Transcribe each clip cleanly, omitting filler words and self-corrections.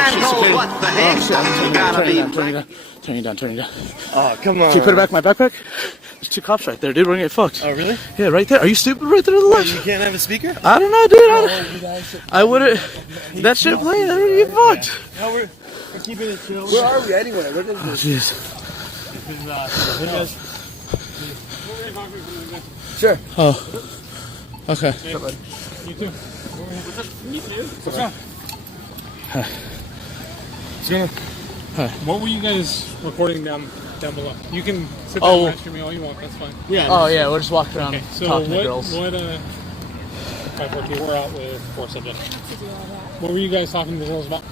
manhole, what the heck? You gotta be Turn it down. Oh, come on. Can you put it back in my backpack? There's 2 cops right there, dude. We're gonna get fucked. Oh, really? Yeah, right there. Are you stupid? Right there to the left. You can't have a speaker? I don't know, dude. I wouldn't. That shit playing. I would get fucked. No, we're keeping it chill. Where are we anyway? What is this? Jeez. Sure. Oh. Okay. You too. What's up? Hi. Hi. What were you guys recording down below? You can sit there and master me all you want. That's fine. Yeah. Oh yeah, we'll just walk around talking to girls. We're out with 4 subjects. What were you guys talking to the girls about?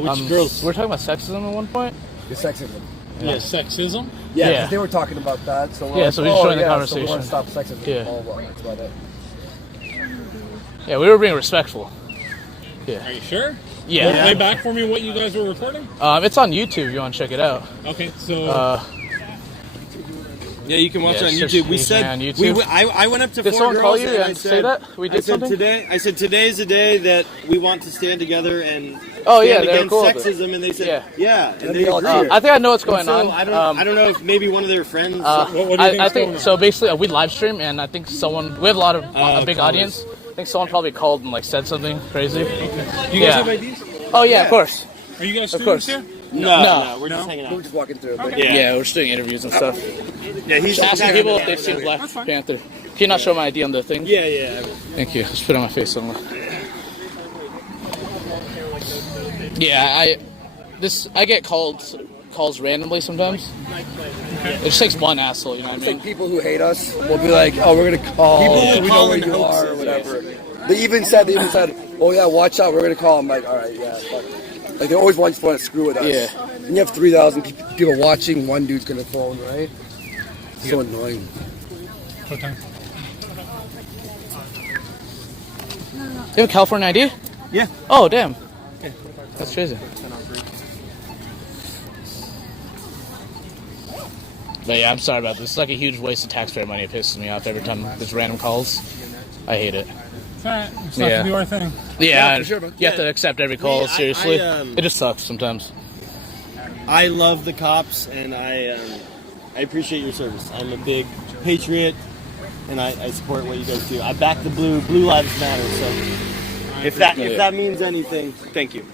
Which girls? We were talking about sexism at one point. The sexism. Yeah, sexism? Yeah, they were talking about that. So we just joined the conversation. So we want to stop sexism. Yeah. That's about it. Yeah, we were being respectful. Yeah. Are you sure? Yeah. Play back for me what you guys were recording? It's on YouTube if you want to check it out. Okay, so... yeah, you can watch it on YouTube. We said... on YouTube. I went up to did 4 someone girls call you and and say that? We did something? I said, today's a day that we want to stand together and stand against cool sexism. And they said, yeah. And they agreed. I think I know what's going on. I don't know if maybe one of their friends... what do you think I think, so basically, we live stream, and I think we have a lot of, a big audience. I think someone probably called and said something crazy. Do you guys have IDs? Oh yeah, of course. Are you guys students here? No, we're just hanging out. We're just walking through. Okay. Yeah, we're just doing interviews and stuff. Yeah, he's Just asking people if they've seen Black Panther. Can you not show my ID on the thing? Yeah. Thank you. Just put it on my face somewhere. Yeah, I get calls randomly sometimes. It just takes one asshole, you know what I It's mean? like people who hate us will be like, oh, we're gonna call. People We know where you are or whatever. They even said, oh yeah, watch out, we're gonna call. I'm like, all right, yeah. Fuck. Like they always want to screw with us. Yeah. And you have 3,000 people watching. One dude's gonna phone, right? So annoying. Okay. You have a California ID? Yeah. Oh, damn. That's crazy. But yeah, I'm sorry about this. It's like a huge waste of taxpayer money. It pisses me off every time there's random calls. I hate it. It's alright. It's not to do our thing. Yeah, for sure, man. You have to accept every call, seriously. It just sucks sometimes. I love the cops, and I appreciate your service. I'm a big patriot, and I support what you guys do. I back the Blue Lives Matter, so if that means anything, thank you.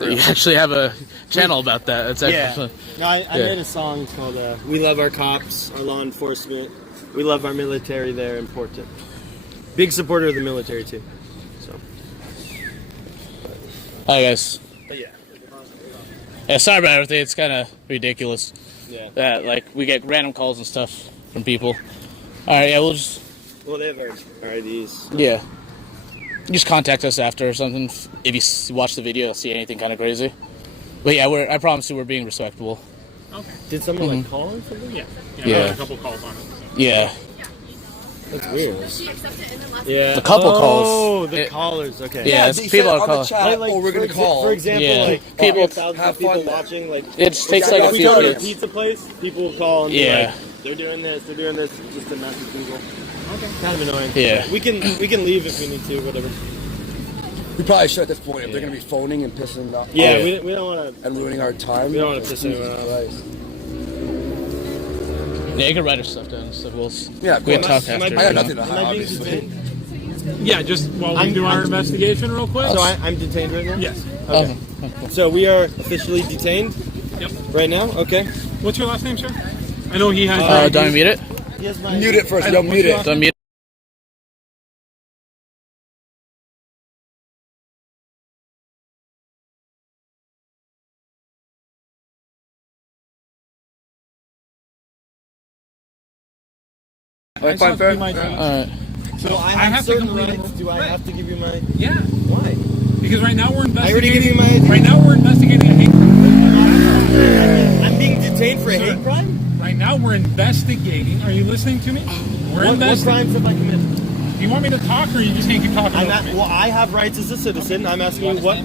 You actually have a channel about that. It's actually, No, I made a song called We Love Our Cops, Our Law Enforcement. We love our military, they're important. Big supporter of the military, too. So. Hi, guys. But Yeah, sorry about everything. It's kind of ridiculous. Yeah. That, we get random calls and stuff from people. Alright, yeah, we'll just... Well, they have our IDs. Yeah. Just contact us after or something. If you watch the video, you'll see anything kind of crazy. But yeah, I promise you we're being respectable. Okay. Did someone call or something? Yeah. Yeah. There was a couple calls on it. So. Yeah. That's weird. She accepted and then left. Yeah. A couple calls. Oh, the callers. Okay. Yeah, they people said are on the calling. chat, Like, we're gonna call. For example, Yeah. people, People- have people fun, man. watching, It just takes Yeah, like a we few go to a kids. pizza place, people will call and Yeah. be like, they're doing this, just to mess with people. Okay. Kind of annoying. Yeah. We can leave if we need to, whatever. We probably should at this point if they're gonna be phoning and pissing off. Yeah, Yeah. we don't want to. And ruining our time. We don't wanna piss anyone Jesus off. Christ. Yeah, you can write our stuff down and stuff. Yeah, We can course. talk after. I got nothing to Am hide, I being obviously. detained? Yeah, just while we do our investigation real quick. So I'm detained right now? Yes. Okay. So we are officially detained Yep. right now? Okay. What's your last name, sir? I know he has... Don't you mute it? He has my Mute it first. Don't mute it. Don't mute it. Alright, fine, fair. Alright. So I have have to certain complete- rights. Do I have to give you my... Yeah. Why? Because right now we're I already gave investigating... you my... Right now we're investigating a hate crime. I'm being detained for a hate crime? Right now we're investigating. Are you listening to me? We're What investigating. crimes have I committed? Do you want me to talk or you just can't keep talking I'm over not, me? well, I have rights as a citizen. I'm asking you what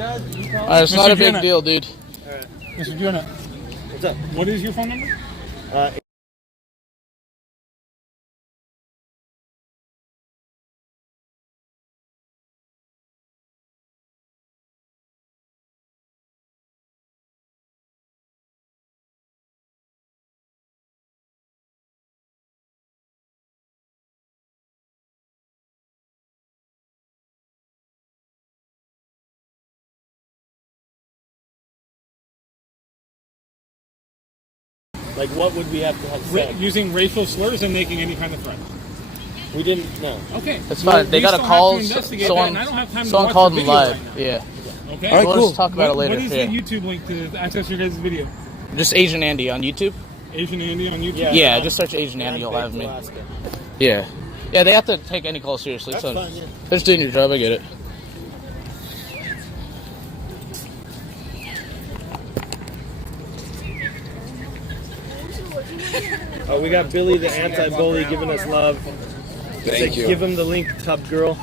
guys? It's not a big Jenna. deal, dude. Mr. Jonah, What's up? what is your phone number? Like, what would we have to have said? Using racial slurs and making any kind of threat. We didn't know. Okay. That's fine. They we got a still call. have to investigate that, Someone, and I don't have time to someone watch called the them video live. right now. Yeah. Okay. All right, We'll cool. just talk about it later. What is Yeah. the YouTube link to access your guys' video? Just Asian Andy on YouTube. Asian Andy on YouTube? Yeah, just search Asian Andy. You'll have me. Alaska. Yeah. Yeah, they have to take any call seriously. That's So fine, yeah. they're just doing your job. I get it. We got Billy, the anti-bully, giving us love. Thank you. Give him the link, Tub Girl.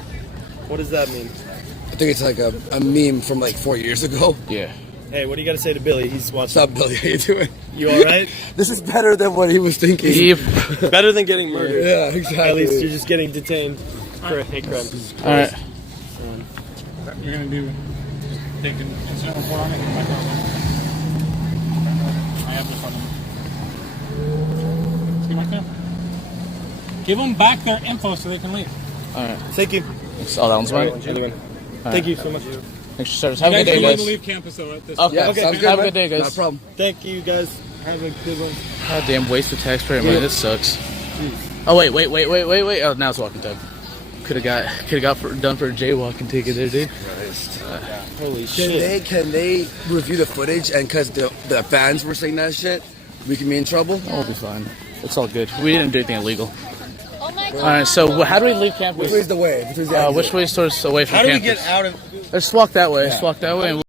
What does that mean? I think it's like a meme from like 4 years ago. Yeah. Hey, what do you got to say to Billy? He's What's watching. up, Billy? How you doing? You all right? This is better than what he was thinking. Better than getting murdered. Yeah, exactly. At least you're just getting detained for a hate crime. All right. You're going to do take an incident report on it? I have the phone number. See my camera? Give them back their info so they can leave. All right. Thank you. Oh, that one's mine. Anyway, thank you so much. Thanks for service. Have a You good day, guys need to guys. leave campus though at this Okay. Yeah, Okay. sounds good, Have a man. good day, guys. No problem. Thank you guys. Have a good one. Goddamn waste of taxpayer money. This sucks. Oh wait. Oh, now it's walking time. Could have got done for a jaywalking ticket there, dude. Holy Can shit. they review the footage, and because the fans were saying that shit, we can be in trouble? We'll be fine. It's all good. We didn't do anything illegal. All right. So how do we leave campus? Which way's the way? Which way's the exit? Which way is towards away from How do we campus? get out of... Let's walk that way. Let's walk that way.